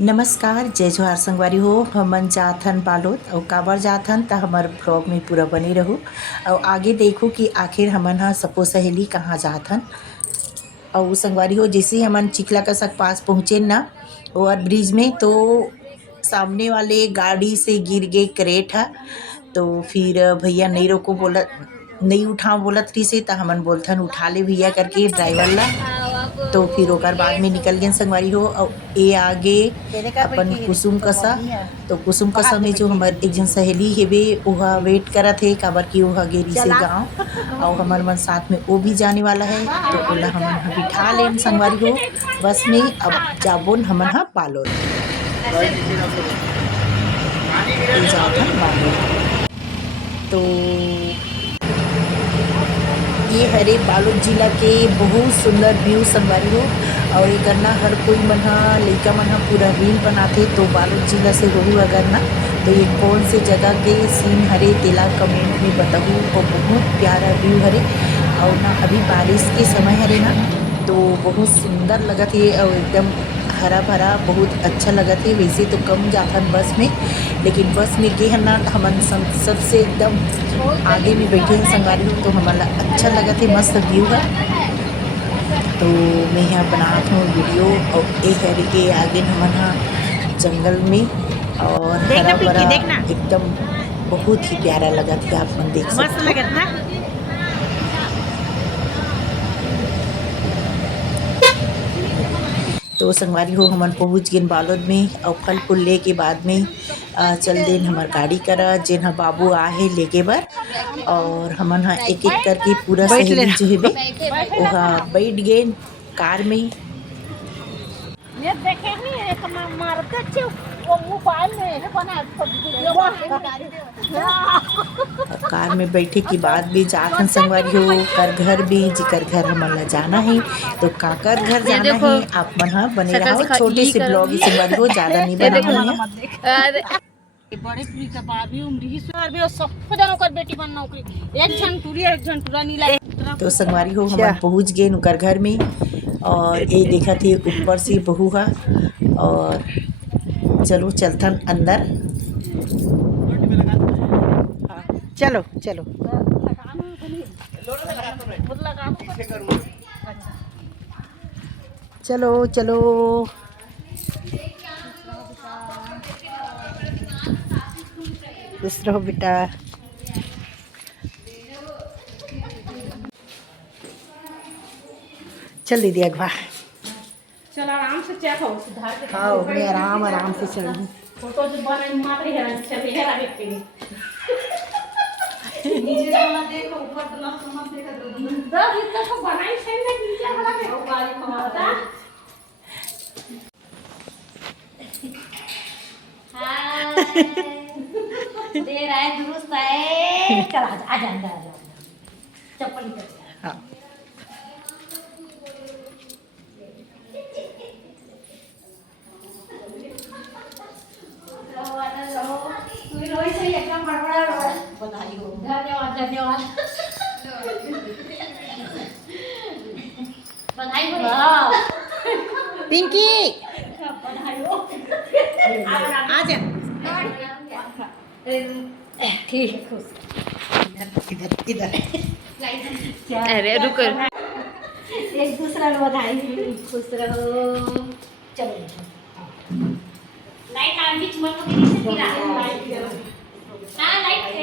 नमस्कार, जय जोहार संगवारी हो। हमन जाथन बालोद और काबर जाथन त हमर ब्लॉग में पूरा बने रहू और आगे देखो कि आखिर हमन हा सबो सहेली कहाँ जाथन। और संगवारी हो जैसे हमन चिखला कसक पास पहुँचे ना ओवर ब्रिज में, तो सामने वाले गाड़ी से गिर गए करेट हा। तो फिर भैया नहीं रोको बोलत, नहीं उठाओ बोलत रही से, त हमन बोलथन उठा ले भैया करके ड्राइवर ला। तो फिर ओकर बाद में निकल गए संगवारी हो। और ये आगे अपन कुसुम कसा, तो कुसुम कसा में जो हमर एक जन सहेली हेबे ओहा वेट करत हे, काबर की ओहा गेरी से गाँव और हमर मन साथ में वो भी जाने वाला है। तो ओला हमन हा बिठा लेन संगवारी हो बस में। अब जाबोन हमन हा बालोद, ये जाथन बालोद। तो ये हरे बालोद जिला के बहुत सुंदर व्यू संगवारी हो। और ये करना हर कोई मन हा लइका मन हा पूरा रील बनाथे। तो बालोद जिला से होहू अगर ना, तो ये कौन से जगह के सीन हरे तेला कमेंट में बताहू। और बहुत प्यारा व्यू हरे और ना अभी बारिश के समय हरे ना, तो बहुत सुंदर लगत है और एकदम हरा भरा बहुत अच्छा लगत है। वैसे तो कम जाथन बस में, लेकिन बस में गे ना हमन सबसे एकदम आगे में बैठे हैं संगवारी हो, तो हमारा अच्छा लगत है, मस्त व्यू है। तो मैं यहाँ बनात हूँ वीडियो और ये आगे हमन हा जंगल में और हरा भरा एकदम बहुत ही प्यारा लगत है। आप मन देख सकते हो। तो संगवारी हो हमन पहुँच गए बालोद में और फल फूल ले के बाद में चल देन हमार गाड़ी करा जेन हा बाबू आहे लेके बर। और हमन हा एक एक करके पूरा सहेली जो है बे ओहा बैठ गए कार में। कार में बैठे के बाद भी जाथन संगवारी हो कर घर भी, जिकर घर हमन ला जाना है। तो काकर घर जाना है आप मन हा बने रहो। छोटे से ब्लॉग ही संगवारी हो, ज्यादा नहीं बनाऊंगी। बड़े पुरी का बाबी उमरी सर भी सब जन कर बेटी बन नौकरी, एक जन टूरी एक जन टूरा नीला। तो संगवारी हो हमन पहुँच गए उनकर घर में और ये देखा थे ऊपर से बहू हा। और चलो चलथन अंदर, चलो चलो चलो चलो। खुश रहो बेटा। चल दीदी अगवा, चल आराम से चेक हो सुधार के हाँ मैं आराम से चल रही। फोटो जो बने मात्र हेरा चल हेरा देखते हैं। नीचे वाला देखो ऊपर तो लास्ट मत देखा दो इतना तो बनाई है ना नीचे वाला देखो गाड़ी खमाता। हाय दे रहा है दुरुस्त है। चल आ जा अंदर चप्पल निकाल। हाँ बधाई हो, धन्यवाद धन्यवाद बधाई हो पिंकी बधाई हो। आ जा ठीक इधर इधर। अरे रुको एक दूसरा को बधाई खुश रहो। चलो लाइट आ बीच में तो किसी से गिरा हां लाइट की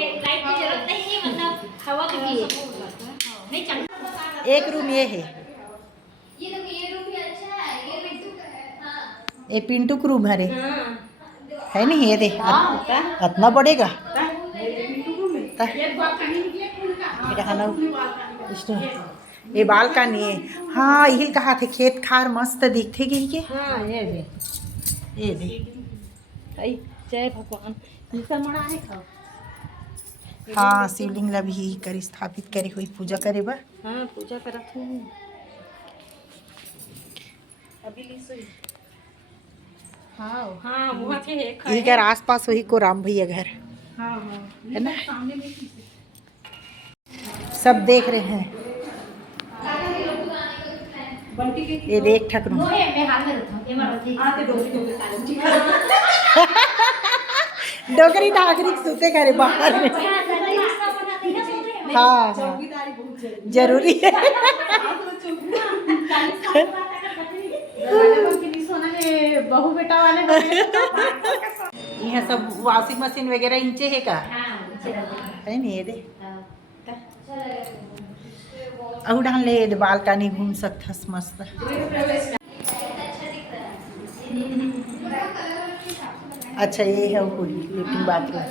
जरूरत नहीं है, मतलब हवा की भी नहीं चल। एक रूम ये है, ये तो ये रूम भी अच्छा है, ये पिंटू का है। हां ये पिंटू का रूम है है नहीं ये दे हां इतना बढ़ेगा। ये बालकनी निकले फूल का ये बालकनी है। हाँ यही कहा थे खेत खार मस्त दिखते गई के। हां ये दे आई जय भगवान निकल मना है खाओ। हाँ शिवलिंग ला भी कर स्थापित करे हुई पूजा करे बर। हाँ पूजा करत हूँ अभी ली हाँ हाँ वहाँ के है इधर आसपास वही को राम भैया घर हाँ हाँ है ना, सामने में सब देख रहे हैं। ये देख ठकरू वो है मैं हाथ में रखता हूँ ये मारो डोकरी डाकरी सूते करे बाहर में। हाँ हाँ जरूरी है। बहू बेटा वाले यहाँ सब वॉशिंग मशीन वगैरह नीचे है का है नहीं ये दे अहू डाल ले बालकनी घूम सकता मस्त। अच्छा ये है पूरी लेटरिन बाथरूम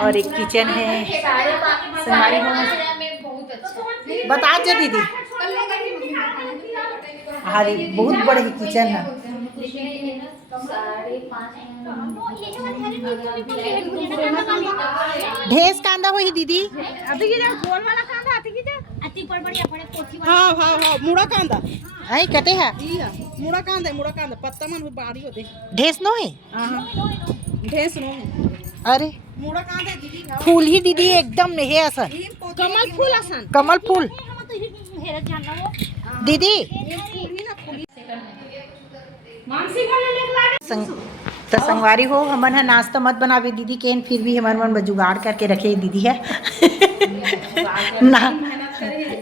और एक किचन है। संगवारी हो बता जे दीदी अरे बहुत बड़े किचन है। ढेस कांदा हुई दीदी हाँ हाँ हाँ मुड़ा कांदा आई कटे है मुड़ा कांदा पत्ता मन बाड़ी होते ढेस नो है। हाँ ढेस नो अरे मुड़ा कांदा दीदी फूल ही दीदी एकदम नहीं है असन कमल फूल असन कमल फूल दीदी तो संगवारी हो हमन है नाश्ता मत बनावे दीदी के फिर भी हमारे मन में जुगाड़ करके रखे दीदी है ना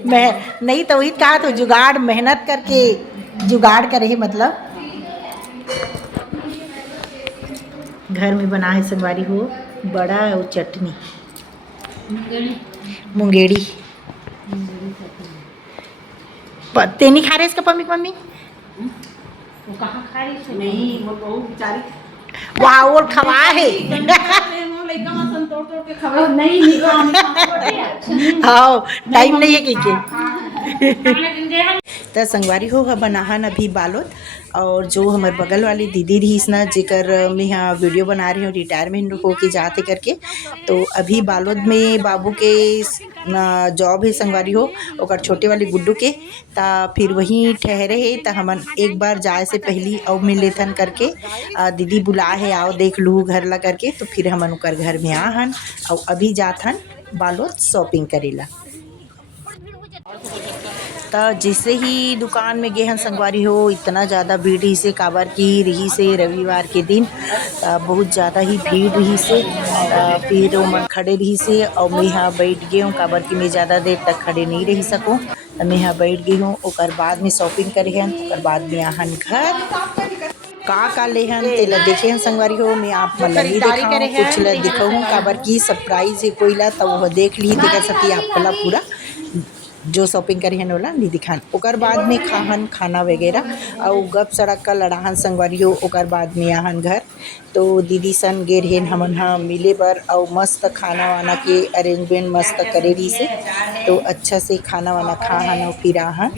मैं नहीं तो वही कहा तो जुगाड़ मेहनत करके जुगाड़ करे मतलब घर में बना है संगवारी हो बड़ा और चटनी मुंगेड़ी पत्ते नहीं खा रहे इसका पम्मी पम्मी वो कहाँ खा रही नहीं वो बहू बेचारी वाह और खवा है हाँ टाइम नहीं है कि तो संगवारी हो बनाहन अभी बालोद और जो हमारे बगल वाली दीदी रही ना जेकर मैं यहाँ वीडियो बना रही हूँ रिटायरमेंट हो के जाते करके तो अभी बालोद में बाबू के जॉब है संगवारी हो और छोटे वाली गुड्डू के ता फिर वहीं ठहरे है तो हमन एक बार जाए से पहली और मिल लेथन करके दीदी बुला है आओ देख लूँ घर ला करके तो फिर हमन उकर घर में आहन और अभी जाथन बालोद शॉपिंग करेला। तो जिसे ही दुकान में गए हैं संगवारी हो इतना ज़्यादा भीड़ ही से काबर की रही से रविवार के दिन बहुत ज़्यादा ही भीड़ रही से फिर मैं खड़े रही से और मैं यहाँ बैठ गई हूँ काबर की मैं ज़्यादा देर तक खड़े नहीं रह सकूँ तो मैं यहाँ बैठ गई हूँ और बाद में शॉपिंग करे हैं और बाद में आहन घर का ले हन तेला देखे हैं संगवारी हो मैं आप खरीदारी करे हैं कुछ ला दिखाऊँ काबर की सरप्राइज है कोई ला तो वो देख ली देखा सकती आपको पूरा जो शॉपिंग करी हन वाला नहीं दिखान ओकर बाद में खाहन खाना वगैरह और गप सड़क का लड़ाहन संगवारी हो ओकर बाद में आहन घर तो दीदी सन गे रहेन हमन हाँ मिले बर और मस्त खाना वाना के अरेंजमेंट मस्त करे रही से तो अच्छा से खाना वाना खाहन और फिर आहन।